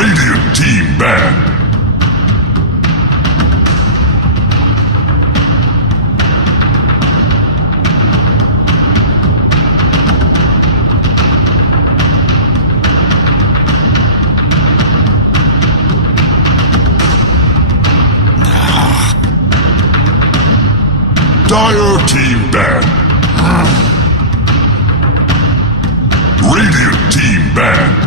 Radiant team banned. Dire team banned. Radiant team banned.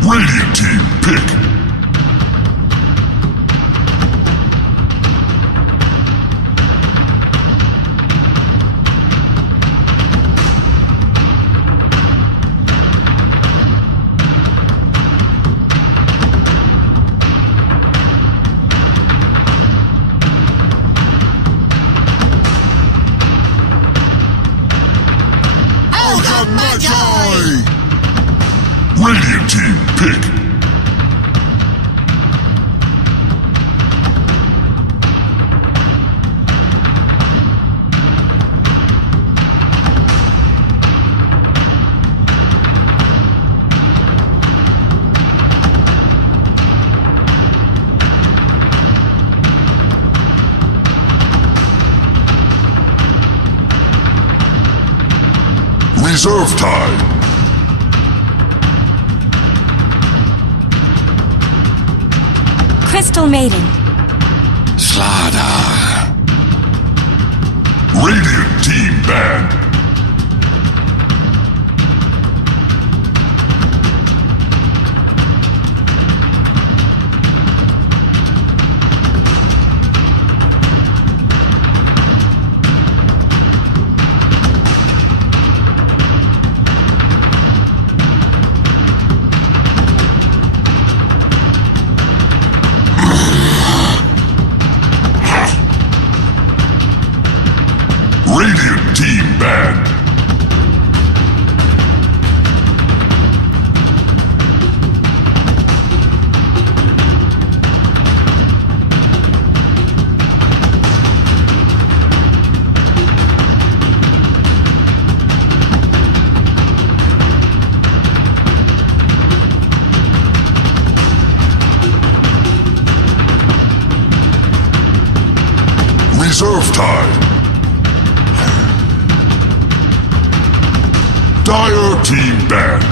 Radiant team pick. Radiant team pick. Reserve time. Crystal Maiden. Slaughter. Radiant team banned. Radiant team banned. Reserve time. Dire team banned.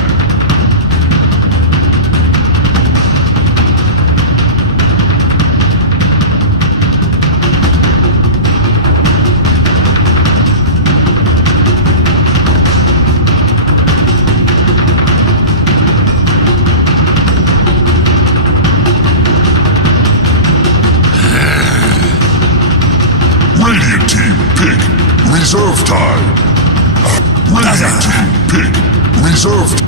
Radiant team pick. Reserve time. Radiant team pick. Reserved.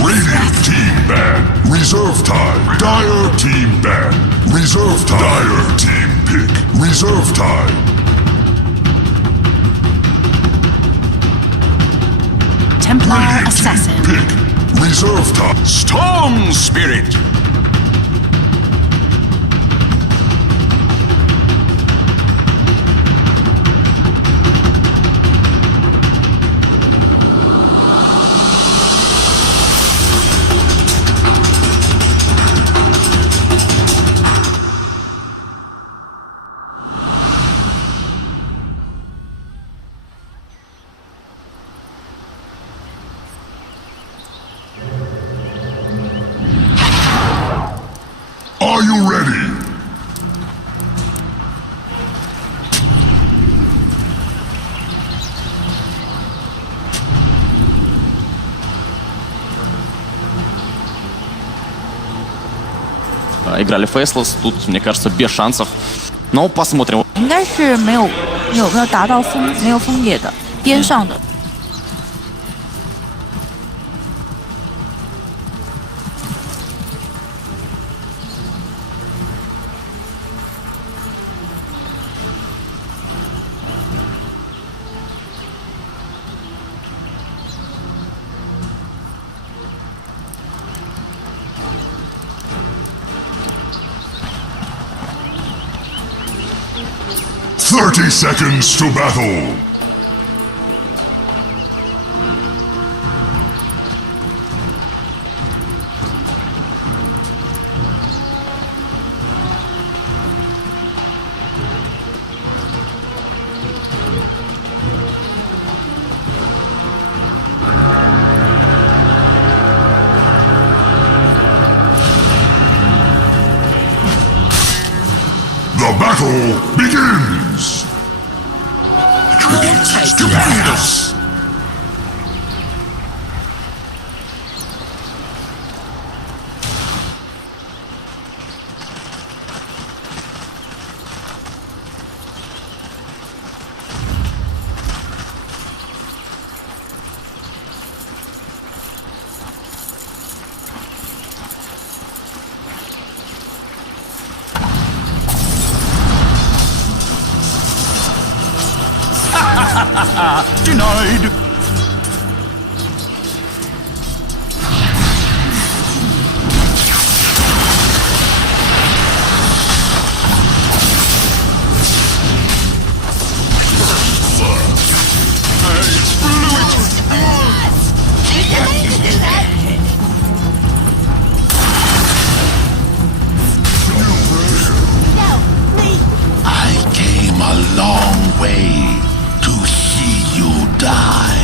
Radiant team ban. Reserve time. Dire team ban. Reserve time. Dire team pick. Reserve time. Templar Radiant Assassin. team pick. Reserve time. Storm Spirit. Are you ready? Играли Faceless, тут, мне кажется, без шансов. Но посмотрим. 应该是没有达到没有枫叶的边上的。30 seconds to battle. The battle begins! Stupendous! Denied! I came a long way to see you die.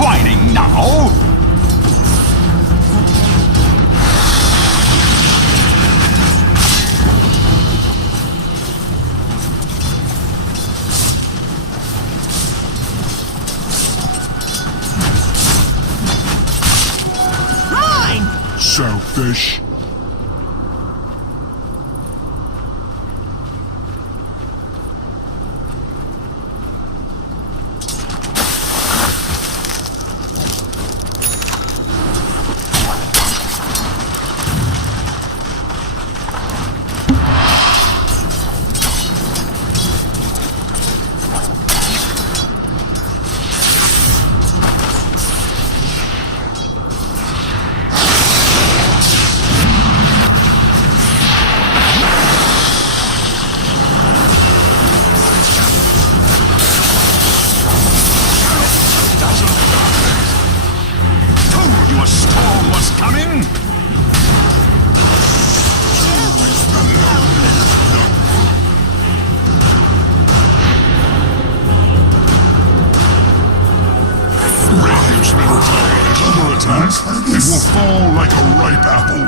whining now. Selfish. A storm was coming. Radiant's middle tower is under attack. It will fall like a ripe apple.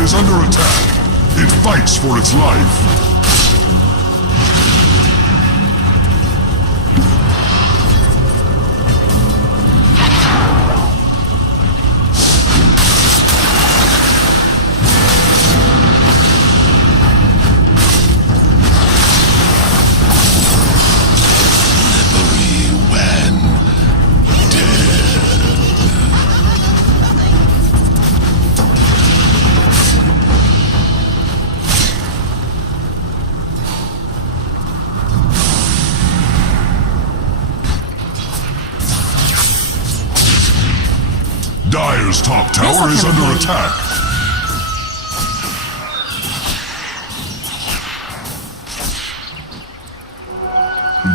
Is under attack. It fights for its life. Dire's top tower is under attack.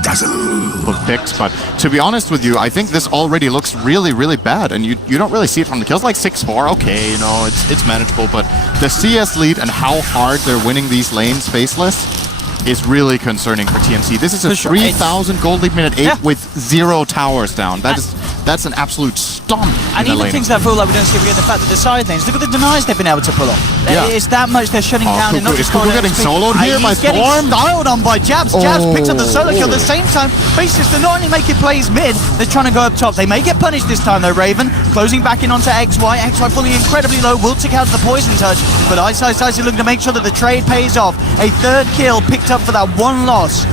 Dazzle picks, but to be honest with you, I think this already looks really, really bad, and you don't really see it from the kills. Like 6-4, okay, you know, it's manageable, but the CS lead and how hard they're winning these lanes faceless is really concerning for TNC. This is a 3,000 gold lead minute 8 with 0 towers down. That's an absolute stomp. And even things that feel like we don't see again, the fact that the side lanes, look at the denies they've been able to pull off. Yeah. It's that much they're shutting down. Cuckoo, is Cuckoo getting soloed here by Storm? He's getting styled on by Jabs. Jabs picks up the solo kill. At the same time, Faceless, they're not only making plays mid, they're trying to go up top. They may get punished this time though, Raven. Closing back in onto XY. XY fully incredibly low, will tick out the poison touch, but Ice is looking to make sure that the trade pays off. A third kill picked up for that one loss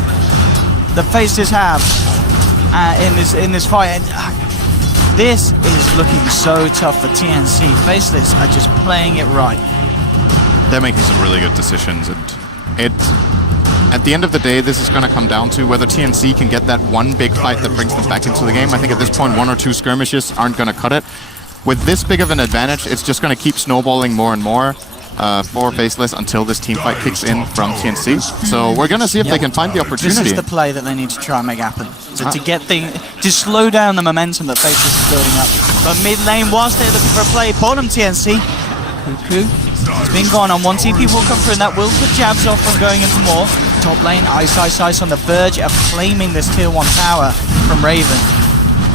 that Faceless have in this fight. This is looking so tough for TNC. Faceless are just playing it right. They're making some really good decisions, and at the end of the day, this is going to come down to whether TNC can get that one big fight that brings them back into the game. I think at this point, 1 or 2 skirmishes aren't going to cut it. With this big of an advantage, it's just going to keep snowballing more and more for Faceless until this team fight kicks in from TNC. So we're going to see if they can find the opportunity. This is the play that they need to try and make happen. To get to slow down the momentum that Faceless is building up. But mid lane, whilst they're looking for a play, bottom TNC, Cuckoo has been gone on. 1 TP will come through, and that will put Jabs off from going into more. Top lane, Ice on the verge of claiming this tier 1 tower from Raven.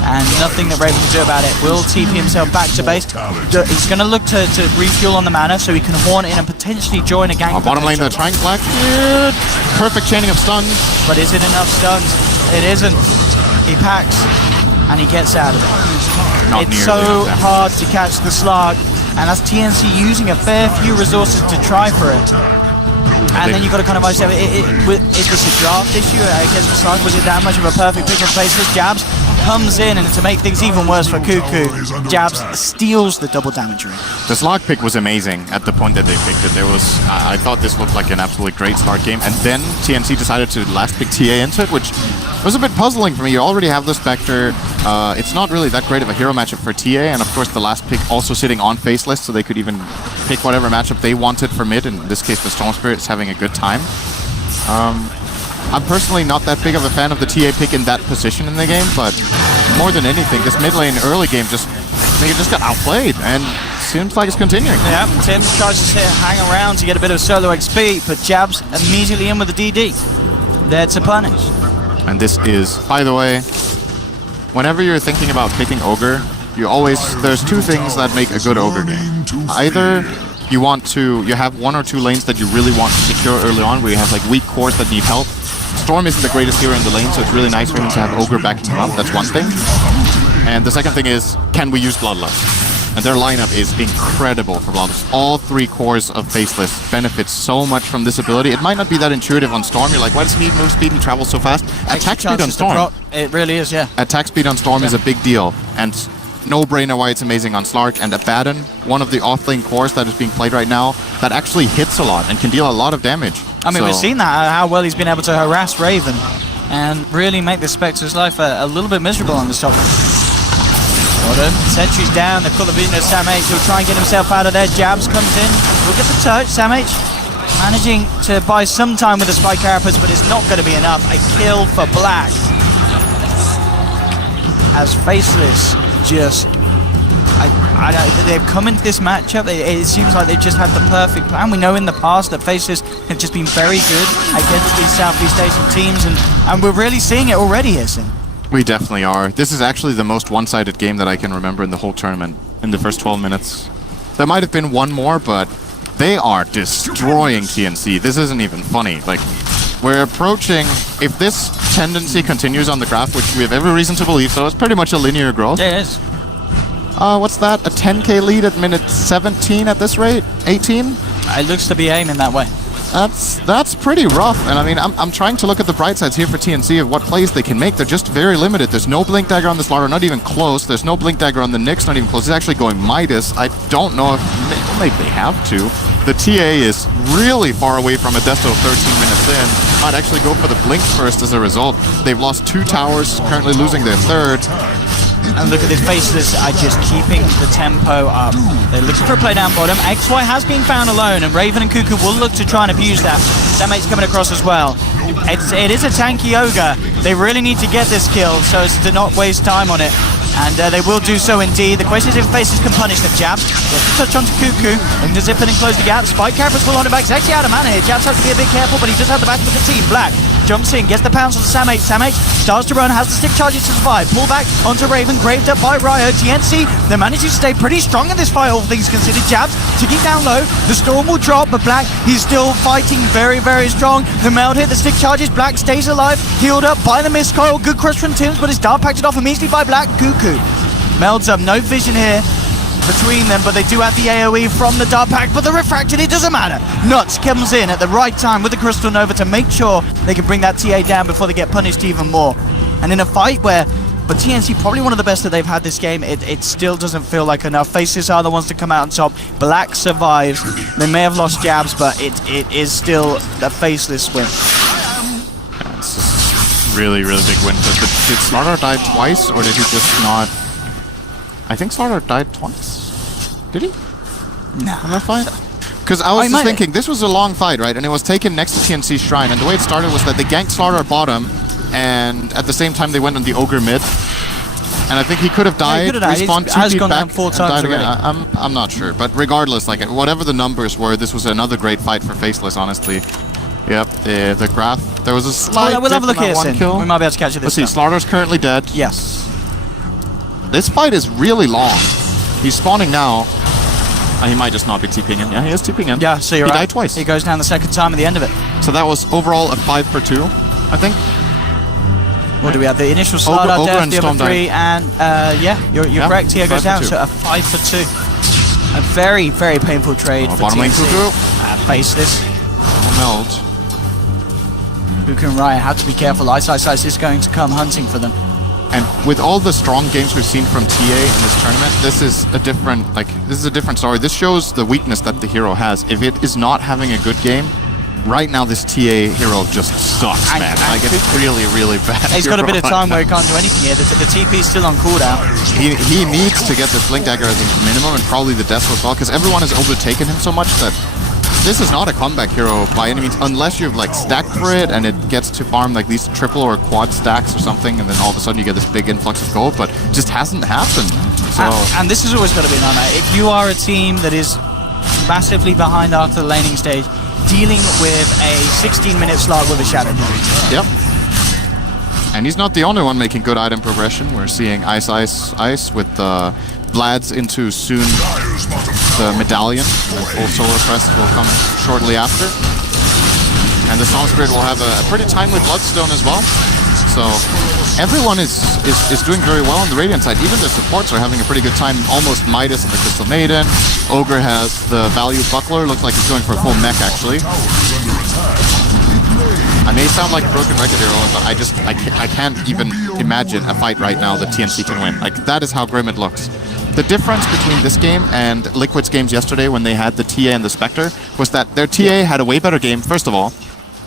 and nothing that Raven can do about it. Will TP himself back to base. He's going to look to refuel on the mana so he can horn in and potentially join a gank. Bottom lane, they're trying Black. Perfect chaining of stuns. But is it enough stuns? It isn't. He packs and he gets out of it. It's so hard to catch the Slark, and that's TNC using a fair few resources to try for it. And then you've got to kind of understand, is this a draft issue against the Slark? Was it that much of a perfect pick from Faceless? Jabs comes in, and to make things even worse for Cuckoo, Jabs steals the double damage ring. The Slark pick was amazing at the point that they picked it. There was, I thought this looked like an absolutely great Slark game, and then TNC decided to last pick TA into it, which was a bit puzzling for me. You already have the Spectre. It's not really that great of a hero matchup for TA, and of course the last pick also sitting on Faceless, so they could even pick whatever matchup they wanted for mid. In this case, the Storm Spirit is having a good time. I'm personally not that big of a fan of the TA pick in that position in the game, but more than anything, this mid lane early game they just got outplayed, and seems like it's continuing. Yeah, Tim tries to hang around to get a bit of solo XP, but Jabs immediately in with the DD. There to punish. And this is, by the way, whenever you're thinking about picking Ogre, there's two things that make a good Ogre game. Either you have one or two lanes that you really want to secure early on, where you have like weak cores that need help. Storm isn't the greatest hero in the lane, so it's really nice for him to have Ogre backing him up. That's one thing. And the second thing is, can we use Bloodlust? And their lineup is incredible for Bloodlust. All three cores of Faceless benefit so much from this ability. It might not be that intuitive on Storm. You're like, why does he need move speed and travel so fast? Attack speed on Storm. It really is, yeah. Attack speed on Storm is a big deal. And no-brainer why it's amazing on Slark. And Abaddon, one of the off-lane cores that is being played right now, that actually hits a lot and can deal a lot of damage. I mean, we've seen that, how well he's been able to harass Raven and really make the Spectre's life a little bit miserable on this top. Sentry's down, they've got the vision of Sam-H, he'll try and get himself out of there. Jabs comes in, look at the touch, Sam-H managing to buy some time with the Spike Carapace, but it's not going to be enough. A kill for Black. As Faceless just... they've come into this matchup, it seems like they've just had the perfect plan. We know in the past that Faceless have just been very good against these Southeast Asian teams, and we're really seeing it already here, Sim. We definitely are. This is actually the most one-sided game that I can remember in the whole tournament, in the first 12 minutes. There might have been one more, but they are destroying TNC. This isn't even funny. Like, we're approaching, if this tendency continues on the graph, which we have every reason to believe so, it's pretty much a linear growth. Yeah, it is. What's that? A 10k lead at minute 17 at this rate? 18? It looks to be aiming that way. That's pretty rough, and I mean, I'm trying to look at the bright sides here for TNC of what plays they can make. They're just very limited. There's no Blink Dagger on the Slaughter, not even close. There's no Blink Dagger on the Nyx, not even close. He's actually going Midas. I don't know if maybe they have to. The TA is really far away from Adesto 13 minutes in. Might actually go for the Blink first as a result. They've lost 2 towers, currently losing their third. And look at this Faceless just keeping the tempo up. They're looking for a play down bottom. XY has been found alone, and Raven and Cuckoo will look to try and abuse that. Sam-H's coming across as well. It is a tanky Ogre. They really need to get this kill so as to not waste time on it. And they will do so indeed. The question is if Faceless can punish them. Jabs gets to touch onto Cuckoo, looking to zip in and close the gap. Spike Carapace will on it back. He's actually out of mana here. Jabs has to be a bit careful, but he does have the back of the team. Black jumps in, gets the pounce on Sam-H. Sam-H starts to run, has the stick charges to survive. Pull back onto Raven, graved up by Riot. TNC, they're managing to stay pretty strong in this fight, all things considered. Jabs ticking down low. The Storm will drop, but Black, he's still fighting very, very strong. The meld hit, the stick charges. Black stays alive, healed up by the Mist Coil. Good crush from Tims, but it's dart packed off immediately by Black. Cuckoo melds up, no vision here between them, but they do have the AoE from the Dart Pack, but the Refracted, it doesn't matter. Nuts comes in at the right time with the Crystal Nova to make sure they can bring that TA down before they get punished even more. And in a fight where, but TNC probably one of the best that they've had this game, it still doesn't feel like enough. Faces are the ones to come out on top. Black survives. They may have lost Jabs, but it is still a Faceless win. Yeah, it's just really, really big win. Did Slaughter die twice, or did he just not... I think Slaughter died twice. Did he? No. In that fight? Because I was just thinking, this was a long fight, right? And it was taken next to TNC's Shrine. And the way it started was that they ganked Slaughter at bottom, and at the same time they went on the Ogre mid. And I think he could have died, respawned 2 feet back, and died again. I'm not sure. But regardless, like whatever the numbers were, this was another great fight for Faceless, honestly. Yep, the graph. There was a slight we'll have a look here, one kill. We might be able to catch it this Let's see, Slaughter's currently dead. Yes. This fight is really long. He's spawning now. He might just not be TPing in. Yeah, he is TPing in. Yeah, so you're he right. died twice. He goes down the second time at the end of it. So that was overall a 5 for 2, I think. What do we have? The initial slide out Ogre death, and the other Storm 3, and yeah, you're correct. Here goes 5 for down 2. to a 5 for 2. A very, very painful trade for bottom lane TNC. Cuckoo. Faceless. Meld. Cuckoo and Riot have to be careful. Ice is going to come hunting for them. And with all the strong games we've seen from TA in this tournament, this is a different story. This shows the weakness that the hero has. If it is not having a good game, right now this TA hero just sucks, man. Like, it's really, really bad. He's got a bit of time where he can't do anything here. The TP is still on cooldown. He needs to get this Blink Dagger as a minimum, and probably the Death as well, because everyone has overtaken him so much that this is not a comeback hero by any means, unless you've like stacked for it and it gets to farm like these triple or quad stacks or something, and then all of a sudden you get this big influx of gold, but it just hasn't happened. So and this has always got to be an honor. If you are a team that is massively behind after the laning stage, dealing with a 16-minute slot with a Shadow Dog. Yep. And he's not the only one making good item progression. We're seeing Ice with the Vlad's into soon the Medallion. And full Solar Crest will come shortly after. And the Song Spirit will have a pretty timely Bloodstone as well. So everyone is doing very well on the Radiant side. Even the supports are having a pretty good time. Almost Midas and the Crystal Maiden. Ogre has the Value Buckler. Looks like he's going for a full mech, actually. I may sound like a broken record hero, but I can't even imagine a fight right now that TNC can win. Like, that is how grim it looks. The difference between this game and Liquid's games yesterday when they had the TA and the Spectre was that their TA had a way better game, first of all,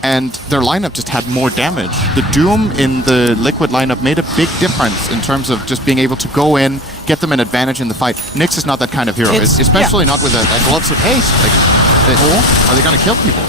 and their lineup just had more damage. The Doom in the Liquid lineup made a big difference in terms of just being able to go in, get them an advantage in the fight. Nyx is not that kind of hero, especially not with a Gloves of Haste. Like, are they going to kill people?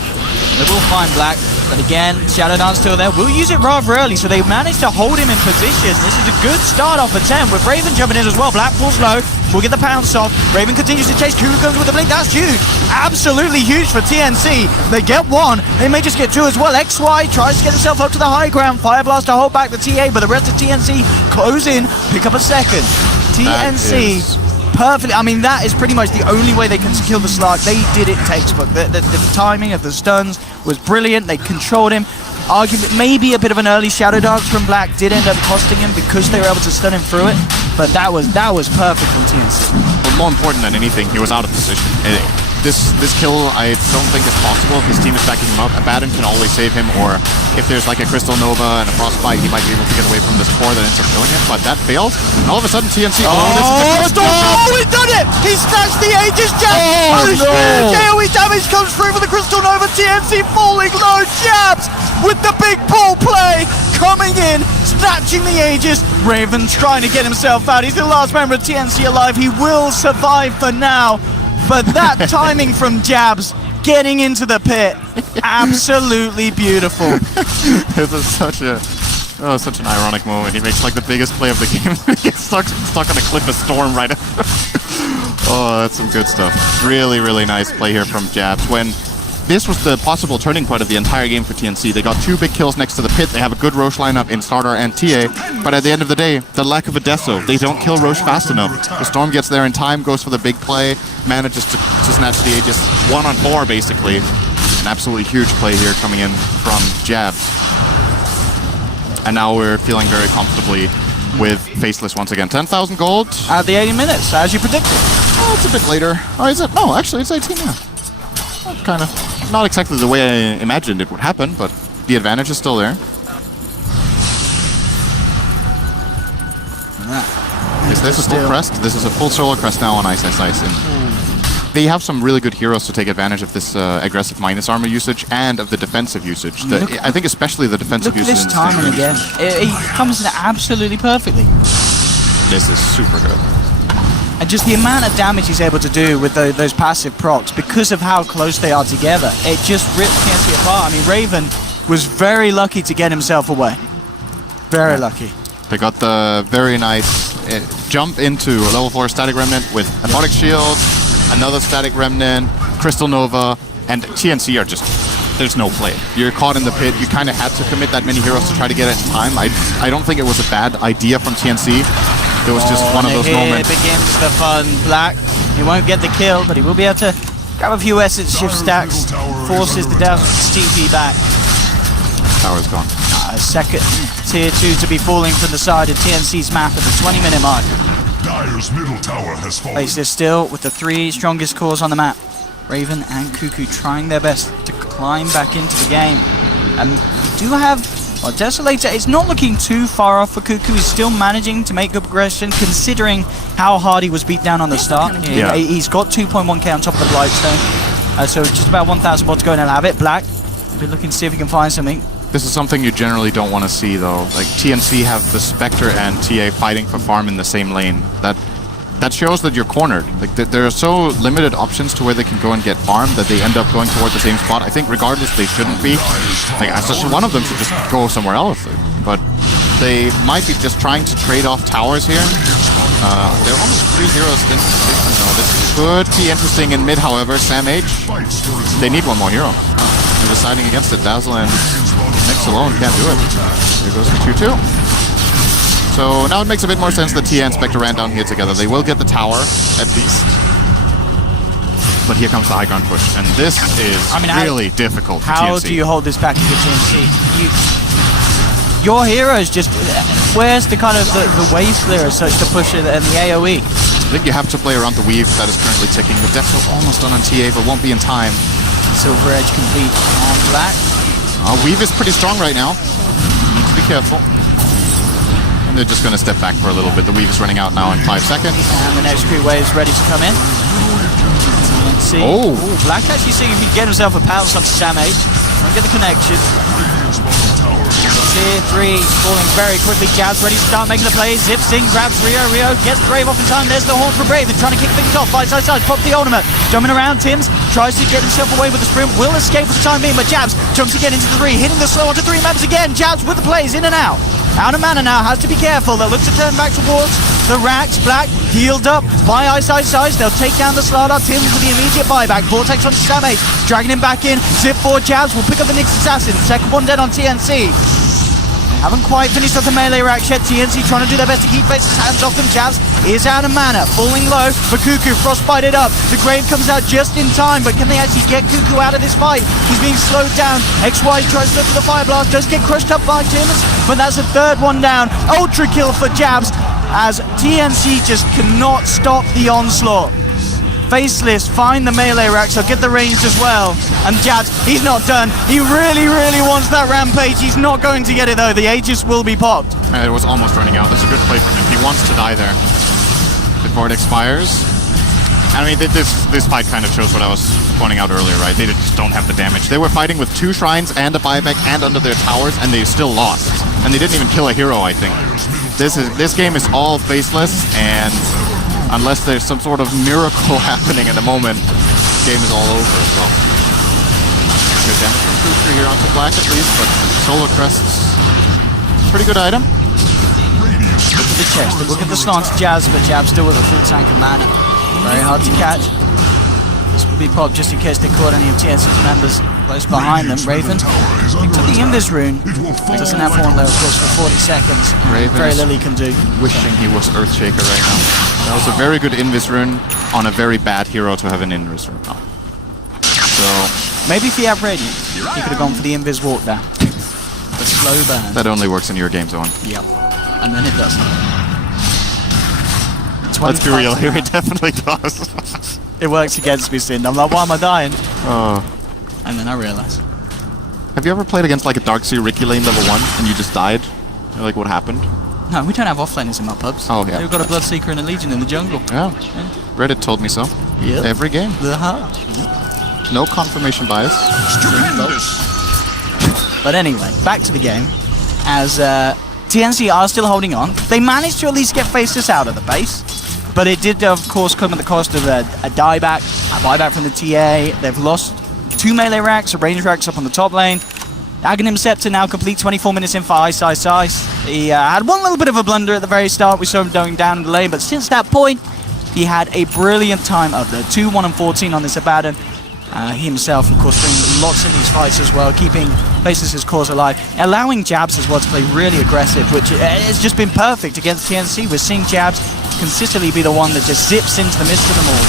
They will find Black, but again, Shadow Dance still there. We'll use it rather early, so they managed to hold him in position. This is a good start off for 10, with Raven jumping in as well. Black pulls low, we'll get the pounce off. Raven continues to chase, Kulu comes with the blink, that's huge. Absolutely huge for TNC. They get 1, they may just get 2 as well. XY tries to get himself up to the high ground. Fire Blast to hold back the TA, but the rest of TNC close in, pick up a second. TNC... perfectly. I mean, that is pretty much the only way they can secure the slot. They did it textbook. The timing of the stuns was brilliant. They controlled him. Arguably, maybe a bit of an early Shadow Dance from Black did end up costing him because they were able to stun him through it. But that was perfect from TNC. But more important than anything, he was out of position. This kill, I don't think is possible if his team is backing him up. Abaddon can always save him, or if there's like a Crystal Nova and a Frostbite, he might be able to get away from this core that ends up killing him, but that fails. And all of a sudden, TNC... he's done it! He snatched the Aegis Jabs! AoE damage comes through for the Crystal Nova. TNC falling low. Jabs with the big pull play coming in, snatching the Aegis. Raven trying to get himself out. He's the last member of TNC alive. He will survive for now. But that timing from Jabs, getting into the pit, absolutely beautiful. This is such an ironic moment. He makes like the biggest play of the game. He gets stuck on a cliff of storm right after. Oh, that's some good stuff. Really, really nice play here from Jabs. When this was the possible turning point of the entire game for TNC. They got 2 big kills next to the pit. They have a good Roche lineup in starter and TA. But at the end of the day, the lack of a Deso. They don't kill Roche fast enough. The Storm gets there in time, goes for the big play, manages to snatch the Aegis 1-on-4 basically. An absolutely huge play here coming in from Jabs. And now we're feeling very comfortably with Faceless once again. 10,000 gold. At the 80 minutes, as you predicted. Oh, it's a bit later. Oh, is it? No, actually, it's 18 now. Kind of. Not exactly the way I imagined it would happen, but the advantage is still there. Is this a full crest? This is a full Solar Crest now on Ice. And they have some really good heroes to take advantage of this aggressive minus armor usage and of the defensive usage. I think especially the defensive usage. Look at this timing again. It comes in absolutely perfectly. This is super good. And just the amount of damage he's able to do with those passive procs because of how close they are together. It just rips TNC apart. I mean, Raven was very lucky to get himself away. Very lucky. They got the very nice jump into a level 4 Static Remnant with Aquatic Shield, another Static Remnant, Crystal Nova, and TNC are just... There's no play. You're caught in the pit. You kind of had to commit that many heroes to try to get it in time. I don't think it was a bad idea from TNC. It was just one of those here moments. begins the fun. Black, he won't get the kill, but he will be able to grab a few essence shift stacks, forces the Dazzle's TP back. Tower's gone. Second tier 2 to be falling from the side of TNC's map at the 20-minute mark. Dyer's middle tower has fallen. Faceless still with the 3 strongest cores on the map. Raven and Cuckoo trying their best to climb back into the game. And we do have... Well, Desolator is not looking too far off for Cuckoo. He's still managing to make good progression, considering how hard he was beat down on the start. Yeah. He's got 2.1k on top of the Blightstone. So just about 1,000 more to go, and he'll have it. Black, we're looking to see if he can find something. This is something you generally don't want to see, though. Like, TNC have the Spectre and TA fighting for farm in the same lane. That shows that you're cornered. Like, there are so limited options to where they can go and get farm that they end up going toward the same spot. I think regardless, they shouldn't be. Like, one of them should just go somewhere else. But they might be just trying to trade off towers here. They're almost 3 heroes in position, though. This could be interesting in mid, however. Sam H, they need one more hero. They're deciding against it. Dazzle and Nyx alone can't do it. Here goes the 2-2. So now it makes a bit more sense that Tia and Spectre ran down here together. They will get the tower, at least. But here comes the high ground push, and this is really difficult for TNC. How do you hold this back against TNC? Your heroes just... Where's the kind of the wave clear as such to push it and the AoE? I think you have to play around the weave that is currently ticking. The deaths are almost done on TA, but won't be in time. Silver Edge complete on Black. Weave is pretty strong right now. Need to be careful. And they're just going to step back for a little bit. The weave is running out now in 5 seconds. And the next crew wave is ready to come in. TNC. Oh! Black actually seeing if he can get himself a pounce onto Sam H. Won't get the connection. Tier 3 falling very quickly. Jazz ready to start making the play. Zip Sing grabs Rio. Rio gets the Brave off in time. There's the horn for Brave. They're trying to kick things off. Side, pop the ultimate. Jumping around, Tims tries to get himself away with the sprint. Will escape for the time being, but Jabs jumps again into the 3. Hitting the slow onto 3 members again. Jabs with the plays in and out. Out of mana now, has to be careful. They'll look to turn back towards the racks. Black healed up by Ice. They'll take down the Slardar. Tims with the immediate buyback. Vortex onto Sam H, dragging him back in. Zip 4 Jabs will pick up the Nyx Assassin. Second one dead on TNC. Haven't quite finished off the melee racks yet. TNC trying to do their best to keep Face's hands off them. Jabs is out of mana, falling low for Cuckoo. Frostbited up. The Grave comes out just in time, but can they actually get Cuckoo out of this fight? He's being slowed down. XY tries to look for the Fire Blast, does get crushed up by Tims, but that's a third one down. Ultra kill for Jabs, as TNC just cannot stop the onslaught. Faceless find the melee racks, he'll get the ranged as well. And Jabs, he's not done. He really wants that rampage. He's not going to get it though. The Aegis will be popped. It was almost running out. That's a good play from him. He wants to die there before it expires. I mean, this fight kind of shows what I was pointing out earlier, right? They just don't have the damage. They were fighting with 2 shrines and a buyback and under their towers, and they still lost. And they didn't even kill a hero, I think. This game is all Faceless, and unless there's some sort of miracle happening in the moment, the game is all over as well. Good damage from Cuckoo here onto Black at least, but Solar Crest's pretty good item. Look at the chest, look at the slant to Jazz, but Jab's still with a full tank of mana. Very hard to catch. This will be popped just in case they caught any of TNC's members close behind them. Raven into the Invis rune. Doesn't have one there, of course, for 40 seconds. Very little he can do. Wishing he was Earthshaker right now. That was a very good Invis rune on a very bad hero to have an Invis rune on. So maybe if he had Radiant, he could have gone for the Invis walk down. The slow burn. that only works in your game zone. Yep. And then it doesn't. Let's be real here, it definitely does. It works against me, Sin. I'm like, why am I dying? Oh. And then I realize. Have you ever played against like a Darkseer Ricky lane level 1 and you just died? You're like, what happened? No, we don't have offlaners in my pubs. Oh, yeah. We've got a Bloodseeker and a Legion in the jungle. Yeah. Reddit told me so. Yep. Every game. No confirmation bias. But anyway, back to the game. As TNC are still holding on. They managed to at least get Faceless out of the base. But it did, of course, come at the cost of a dieback, a buyback from the TA. They've lost 2 melee racks, a range racks up on the top lane. Aghanim Scepter now complete 24 minutes in for Ice. He had one little bit of a blunder at the very start. We saw him going down in the lane, but since that point, he had a brilliant time of the 2-1-14 on this Abaddon. himself, of course, doing lots in these fights as well, keeping Faceless's cause alive, allowing Jabs as well to play really aggressive, which has just been perfect against TNC. We're seeing Jabs consistently be the one that just zips into the midst of them all.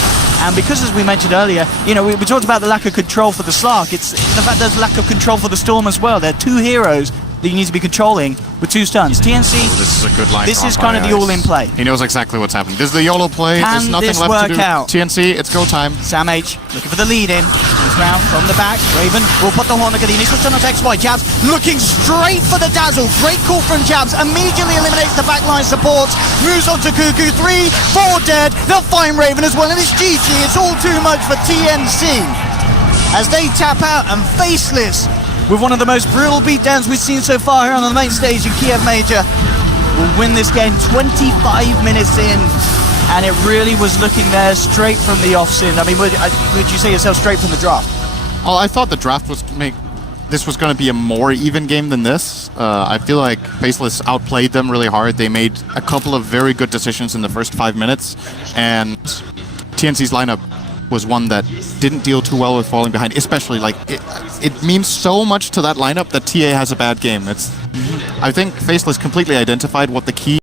And because, as we mentioned earlier, you know, we talked about the lack of control for the Slark. It's the fact there's lack of control for the Storm as well. There are two heroes that you need to be controlling with two stuns. TNC, This is a good line. this is kind of the all-in play. He knows exactly what's happening. This is the YOLO play. There's Can nothing this left to work do. out? TNC, it's go time. Sam H looking for the lead in. Comes round from the back. Raven will put the horn at the initial stun on XY. Jabs looking straight for the dazzle. Great call from Jabs. Immediately eliminates the backline supports. Moves on to Cuckoo. 3, 4 dead. They'll find Raven as well. And it's GG. It's all too much for TNC as they tap out, and Faceless, with one of the most brutal beatdowns we've seen so far here on the main stage in Kiev Major, will win this game 25 minutes in. And it really was looking there straight from the off-sin. I mean, would you say yourself straight from the draft? Well, I thought the draft was this was going to be a more even game than this. I feel like Faceless outplayed them really hard. They made a couple of very good decisions in the first 5 minutes, and TNC's lineup was one that didn't deal too well with falling behind, especially like it means so much to that lineup that TA has a bad game. I think Faceless completely identified what the key